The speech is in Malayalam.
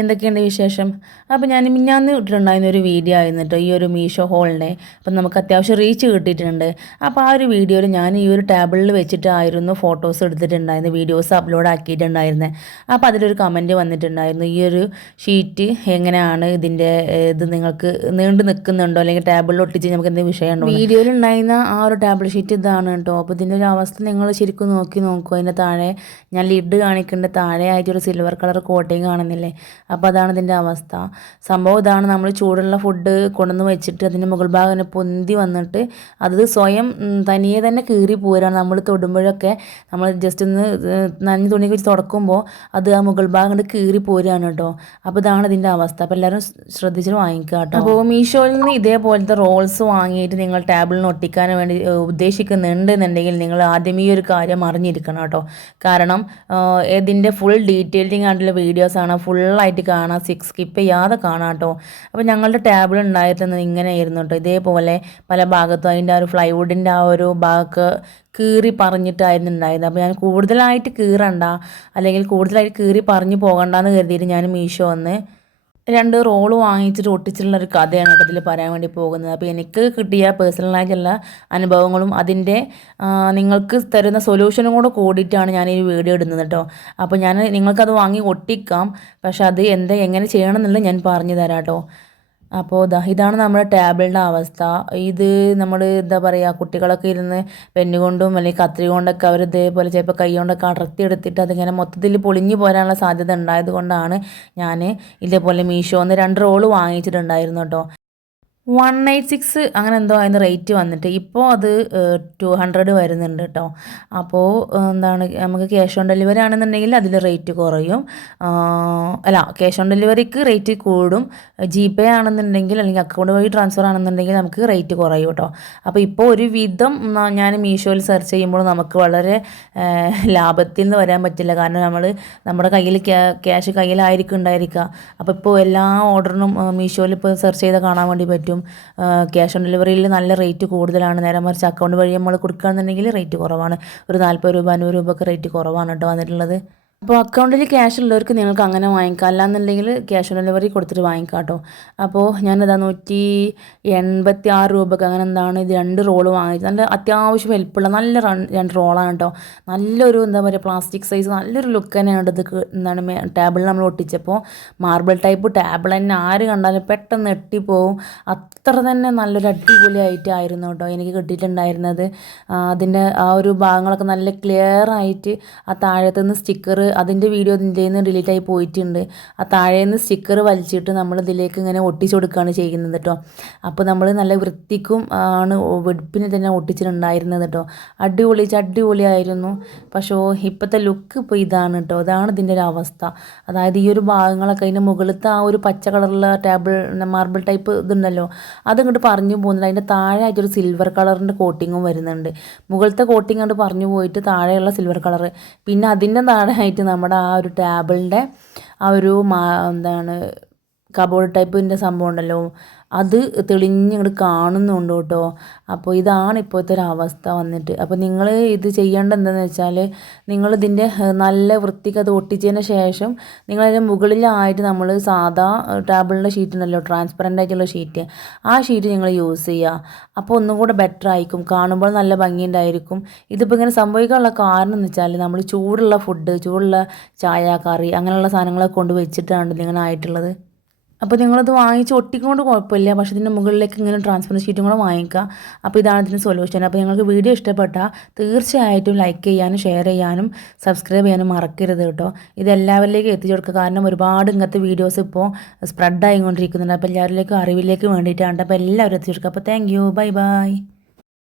എന്തൊക്കെയുണ്ട് വിശേഷം? അപ്പോൾ ഞാൻ മിനിഞ്ഞാന്ന് ഇട്ടിട്ടുണ്ടായിരുന്ന ഒരു വീഡിയോ ആയിരുന്നു കേട്ടോ, ഈ ഒരു മീഷോ ഹോളിൻ്റെ. അപ്പം നമുക്ക് അത്യാവശ്യം റീച്ച് കിട്ടിയിട്ടുണ്ട്. അപ്പോൾ ആ ഒരു വീഡിയോയിൽ ഞാൻ ഈ ഒരു ടേബിളിൽ വെച്ചിട്ടായിരുന്നു ഫോട്ടോസ് എടുത്തിട്ടുണ്ടായിരുന്നത്, വീഡിയോസ് അപ്ലോഡ് ആക്കിയിട്ടുണ്ടായിരുന്നത്. അപ്പോൾ അതിലൊരു കമൻറ്റ് വന്നിട്ടുണ്ടായിരുന്നു, ഈ ഒരു ഷീറ്റ് എങ്ങനെയാണ് ഇതിൻ്റെ ഇത് നിങ്ങൾക്ക് നീണ്ടു നിൽക്കുന്നുണ്ടോ, അല്ലെങ്കിൽ ടേബിളിൽ ഒട്ടിച്ച് നമുക്ക് എന്തെങ്കിലും വിഷയമുണ്ടോ? വീഡിയോയിൽ ഉണ്ടായിരുന്ന ആ ഒരു ടേബിൾ ഷീറ്റ് ഇതാണ് കേട്ടോ. അപ്പോൾ ഇതിൻ്റെ ഒരു അവസ്ഥ നിങ്ങൾ ശരിക്കും നോക്കൂ. അതിൻ്റെ താഴെ ഞാൻ ലിഡ് കാണിക്കേണ്ട താഴെ ആയിട്ടൊരു സിൽവർ കളർ കോട്ടിങ് കാണുന്നില്ലേ? അപ്പോൾ അതാണ് ഇതിൻ്റെ അവസ്ഥ. സംഭവം ഇതാണ്, നമ്മൾ ചൂടുള്ള ഫുഡ് കൊണ്ടുവന്ന് വെച്ചിട്ട് അതിൻ്റെ മുകൾ ഭാഗം തന്നെ പൊന്തി വന്നിട്ട് അത് സ്വയം തനിയെ തന്നെ കീറി പോരാണ്. നമ്മൾ തൊടുമ്പോഴൊക്കെ നമ്മൾ ജസ്റ്റ് ഒന്ന് നനഞ്ഞ തുണി വെച്ച് തുടക്കുമ്പോൾ അത് ആ മുകൾ ഭാഗം കൊണ്ട് കീറി പോരുകയാണ് കേട്ടോ. അപ്പോൾ ഇതാണ് ഇതിൻ്റെ അവസ്ഥ. അപ്പോൾ എല്ലാവരും ശ്രദ്ധിച്ചിട്ട് വാങ്ങിക്കുക കേട്ടോ. അപ്പോൾ മീഷോയിൽ നിന്ന് ഇതേപോലത്തെ റോൾസ് വാങ്ങിയിട്ട് നിങ്ങൾ ടേബിളിന് ഒട്ടിക്കാൻ വേണ്ടി ഉദ്ദേശിക്കുന്നുണ്ടെന്നുണ്ടെങ്കിൽ നിങ്ങൾ ആദ്യം ഈ ഒരു കാര്യം അറിഞ്ഞിരിക്കണം കേട്ടോ. കാരണം ഇതിൻ്റെ ഫുൾ ഡീറ്റെയിലിംഗ് ആയിട്ടുള്ള വീഡിയോസാണ്, ഫുള്ളായിട്ട് കാണാം, സ്കിപ്പ് ചെയ്യാതെ കാണാം കേട്ടോ. അപ്പോൾ ഞങ്ങളുടെ ടേബിൾ ഉണ്ടായിരുന്നത് ഇങ്ങനെയായിരുന്നു കേട്ടോ. ഇതേപോലെ പല ഭാഗത്തും അതിൻ്റെ ആ ഒരു ഫ്ലൈവുഡിൻ്റെ ആ ഒരു ഭാഗമൊക്കെ കീറി പറഞ്ഞിട്ടായിരുന്നു ഉണ്ടായിരുന്നത്. അപ്പോൾ ഞാൻ കൂടുതലായിട്ട് കീറണ്ട, അല്ലെങ്കിൽ കൂടുതലായിട്ട് കീറി പറഞ്ഞു പോകണ്ടെന്ന് കരുതിയിട്ട് ഞാൻ മീഷോ വന്ന് 2 റോള് വാങ്ങിച്ചിട്ട് ഒട്ടിച്ചിട്ടുള്ളൊരു കഥയാണ് കേട്ടോ ഇതിൽ പറയാൻ വേണ്ടി പോകുന്നത്. അപ്പോൾ എനിക്ക് കിട്ടിയ പേഴ്സണലായിട്ടുള്ള അനുഭവങ്ങളും അതിൻ്റെ നിങ്ങൾക്ക് തരുന്ന സൊല്യൂഷനും കൂടെ കൂടിയിട്ടാണ് ഞാൻ ഈ വീഡിയോ ഇടുന്നത് കേട്ടോ. അപ്പോൾ ഞാൻ നിങ്ങൾക്കത് വാങ്ങി ഒട്ടിക്കാം, പക്ഷെ അത് എങ്ങനെ ചെയ്യണം എന്നുള്ളത് ഞാൻ പറഞ്ഞു തരാം കേട്ടോ. അപ്പോൾ ഇതാണ് നമ്മുടെ ടേബിളിൻ്റെ അവസ്ഥ. ഇത് നമ്മൾ എന്താ പറയുക, കുട്ടികളൊക്കെ ഇരുന്ന് പെന്നുകൊണ്ടും അല്ലെങ്കിൽ കത്രി കൊണ്ടൊക്കെ അവർ ഇതേപോലെ ചിലപ്പോൾ കൈ കൊണ്ടൊക്കെ അടർത്തിയെടുത്തിട്ട് അതിങ്ങനെ മൊത്തത്തിൽ പൊളിഞ്ഞു പോരാനുള്ള സാധ്യത ഉണ്ടായത് കൊണ്ടാണ് ഞാൻ ഇതേപോലെ മീഷോന്ന് 2 റോള് വാങ്ങിച്ചിട്ടുണ്ടായിരുന്നു കേട്ടോ. 186 അങ്ങനെ എന്തോ അതിന് റേറ്റ് വന്നിട്ട് ഇപ്പോൾ അത് 200 വരുന്നുണ്ട് കേട്ടോ. അപ്പോൾ എന്താണ്, നമുക്ക് ക്യാഷ് ഓൺ ഡെലിവറി ആണെന്നുണ്ടെങ്കിൽ അതിൽ റേറ്റ് കുറയും. അല്ല, ക്യാഷ് ഓൺ ഡെലിവറിക്ക് റേറ്റ് കൂടും. GPay ആണെന്നുണ്ടെങ്കിൽ അല്ലെങ്കിൽ അക്കൗണ്ട് വഴി ട്രാൻസ്ഫർ ആണെന്നുണ്ടെങ്കിൽ നമുക്ക് റേറ്റ് കുറയും കേട്ടോ. അപ്പോൾ ഇപ്പോൾ ഒരു വിധം ഞാൻ മീഷോയിൽ സെർച്ച് ചെയ്യുമ്പോൾ നമുക്ക് വളരെ ലാഭത്തിൽ നിന്ന് വരാൻ പറ്റില്ല. കാരണം നമ്മുടെ കയ്യിൽ ക്യാഷ് കയ്യിലായിരിക്കും ഉണ്ടായിരിക്കുക. അപ്പോൾ ഇപ്പോൾ എല്ലാ ഓർഡറിനും മീഷോയിൽ ഇപ്പോൾ സെർച്ച് ചെയ്താൽ കാണാൻ വേണ്ടി പറ്റും. ക്യാഷ് ഓൺ ഡെലിവറിയിൽ നല്ല റേറ്റ് കൂടുതലാണ്. നേരെ മറിച്ച് അക്കൗണ്ട് വഴി നമ്മൾ കൊടുക്കുകയാണെന്നുണ്ടെങ്കിൽ റേറ്റ് കുറവാണ്. ഒരു 40 രൂപ 100 രൂപ ഒക്കെ റേറ്റ് കുറവാണ് കേട്ടോ വന്നിട്ടുള്ളത്. അപ്പോൾ അക്കൗണ്ടിൽ ക്യാഷ് ഉള്ളവർക്ക് നിങ്ങൾക്ക് അങ്ങനെ വാങ്ങിക്കാം, അല്ലാന്നുണ്ടെങ്കിൽ ക്യാഷ് ഓൺ ഡെലിവറി കൊടുത്തിട്ട് വാങ്ങിക്കാം കേട്ടോ. അപ്പോൾ ഞാനിതാ 186 രൂപക്ക് അങ്ങനെ എന്താണ് ഇത് 2 റോള് വാങ്ങിച്ചത്. നല്ല അത്യാവശ്യം വലിപ്പമുള്ള നല്ല 2 റോളാണ് കേട്ടോ. നല്ലൊരു എന്താ പറയുക, പ്ലാസ്റ്റിക് സൈസ് നല്ലൊരു ലുക്ക് തന്നെയാണ് ഇത്. എന്താണ് ടേബിളിൽ നമ്മൾ ഒട്ടിച്ചപ്പോൾ മാർബിൾ ടൈപ്പ് ടേബിൾ തന്നെ ആര് കണ്ടാലും പെട്ടെന്ന് എട്ടിപ്പോവും. അത്ര തന്നെ നല്ലൊരു അടിപൊളിയായിട്ടായിരുന്നു കേട്ടോ എനിക്ക് കിട്ടിയിട്ടുണ്ടായിരുന്നത്. അതിൻ്റെ ആ ഒരു ഭാഗങ്ങളൊക്കെ നല്ല ക്ലിയർ ആയിട്ട് ആ താഴത്തുനിന്ന് സ്റ്റിക്കർ, അതിൻ്റെ വീഡിയോ ഇതിൻ്റെ നിന്ന് ഡിലീറ്റ് ആയി പോയിട്ടുണ്ട്. ആ താഴേന്ന് സ്റ്റിക്കർ വലിച്ചിട്ട് നമ്മൾ ഇതിലേക്ക് ഇങ്ങനെ ഒട്ടിച്ചു കൊടുക്കുകയാണ് ചെയ്യുന്നത് കേട്ടോ. അപ്പോൾ നമ്മൾ നല്ല വൃത്തിക്കും ആണ് വെടുപ്പിന് തന്നെ ഒട്ടിച്ചിട്ടുണ്ടായിരുന്നത് കേട്ടോ. അടിപൊളിയായിരുന്നു. പക്ഷേ ഇപ്പോഴത്തെ ലുക്ക് ഇപ്പോൾ ഇതാണ് കേട്ടോ. ഇതാണ് ഇതിൻ്റെ ഒരു അവസ്ഥ. അതായത് ഈ ഒരു ഭാഗങ്ങളൊക്കെ അതിൻ്റെ മുകളിലത്തെ ആ ഒരു പച്ച കളറുള്ള മാർബിൾ ടൈപ്പ് ഇതുണ്ടല്ലോ, അതിങ്ങോട്ട് പറഞ്ഞു പോകുന്നുണ്ട്. അതിൻ്റെ താഴെ ആയിട്ടൊരു സിൽവർ കളറിൻ്റെ കോട്ടിങ്ങും വരുന്നുണ്ട്. മുകളിലത്തെ കോട്ടിങ് കൊണ്ട് പറഞ്ഞു പോയിട്ട് താഴെയുള്ള സിൽവർ കളറ്, പിന്നെ അതിൻ്റെ താഴെ ആയിട്ട് നമ്മുടെ ആ ഒരു ടേബിളിൻ്റെ ആ ഒരു എന്താണ് കബോർഡ് ടൈപ്പിൻ്റെ സംഭവം ഉണ്ടല്ലോ, അത് തെളിഞ്ഞിങ്ങോട്ട് കാണുന്നുണ്ട് കേട്ടോ. അപ്പോൾ ഇതാണ് ഇപ്പോഴത്തെ ഒരു അവസ്ഥ വന്നിട്ട്. അപ്പോൾ നിങ്ങൾ ഇത് ചെയ്യേണ്ടത് എന്താണെന്ന് വെച്ചാൽ, നിങ്ങളിതിൻ്റെ നല്ല വൃത്തിക്ക് അത് ഒട്ടിച്ചതിന് ശേഷം നിങ്ങളതിൻ്റെ മുകളിലായിട്ട് നമ്മൾ സാധാ ടേബിളിൻ്റെ ഷീറ്റ് ഉണ്ടല്ലോ, ട്രാൻസ്പെറൻ്റ് ആയിട്ടുള്ള ഷീറ്റ്, ആ ഷീറ്റ് നിങ്ങൾ യൂസ് ചെയ്യുക. അപ്പോൾ ഒന്നും കൂടെ ബെറ്റർ ആയിരിക്കും, കാണുമ്പോൾ നല്ല ഭംഗിയുണ്ടായിരിക്കും. ഇതിപ്പോൾ ഇങ്ങനെ സംഭവിക്കാനുള്ള കാരണം എന്ന് വെച്ചാൽ, നമ്മൾ ചൂടുള്ള ഫുഡ്, ചൂടുള്ള ചായ, കറി അങ്ങനെയുള്ള സാധനങ്ങളൊക്കെ കൊണ്ട് വെച്ചിട്ടാണ് ഇങ്ങനെ ആയിട്ടുള്ളത്. അപ്പോൾ നിങ്ങളത് വാങ്ങിച്ച് ഒട്ടിക്കൊണ്ട് കുഴപ്പമില്ല, പക്ഷേ ഇതിൻ്റെ മുകളിലേക്ക് ഇങ്ങനെ ട്രാൻസ്പെറൻറ്റ് ഷീറ്റും കൂടെ വാങ്ങിക്കുക. അപ്പോൾ ഇതാണ് ഇതിൻ്റെ സൊല്യൂഷൻ. അപ്പോൾ നിങ്ങൾക്ക് വീഡിയോ ഇഷ്ടപ്പെട്ടാൽ തീർച്ചയായിട്ടും ലൈക്ക് ചെയ്യാനും ഷെയർ ചെയ്യാനും സബ്സ്ക്രൈബ് ചെയ്യാനും മറക്കരുത് കേട്ടോ. ഇത് എല്ലാവരിലേക്കും എത്തിച്ചു കൊടുക്കുക. കാരണം ഒരുപാട് ഇങ്ങനത്തെ വീഡിയോസ് ഇപ്പോൾ സ്പ്രെഡ് ആയിക്കൊണ്ടിരിക്കുന്നുണ്ട്. അപ്പോൾ എല്ലാവരിലേക്കും അറിവിലേക്ക് വേണ്ടിയിട്ടാണ്. അപ്പോൾ എല്ലാവരും എത്തിച്ചു കൊടുക്കുക. അപ്പോൾ താങ്ക് യു, ബൈ.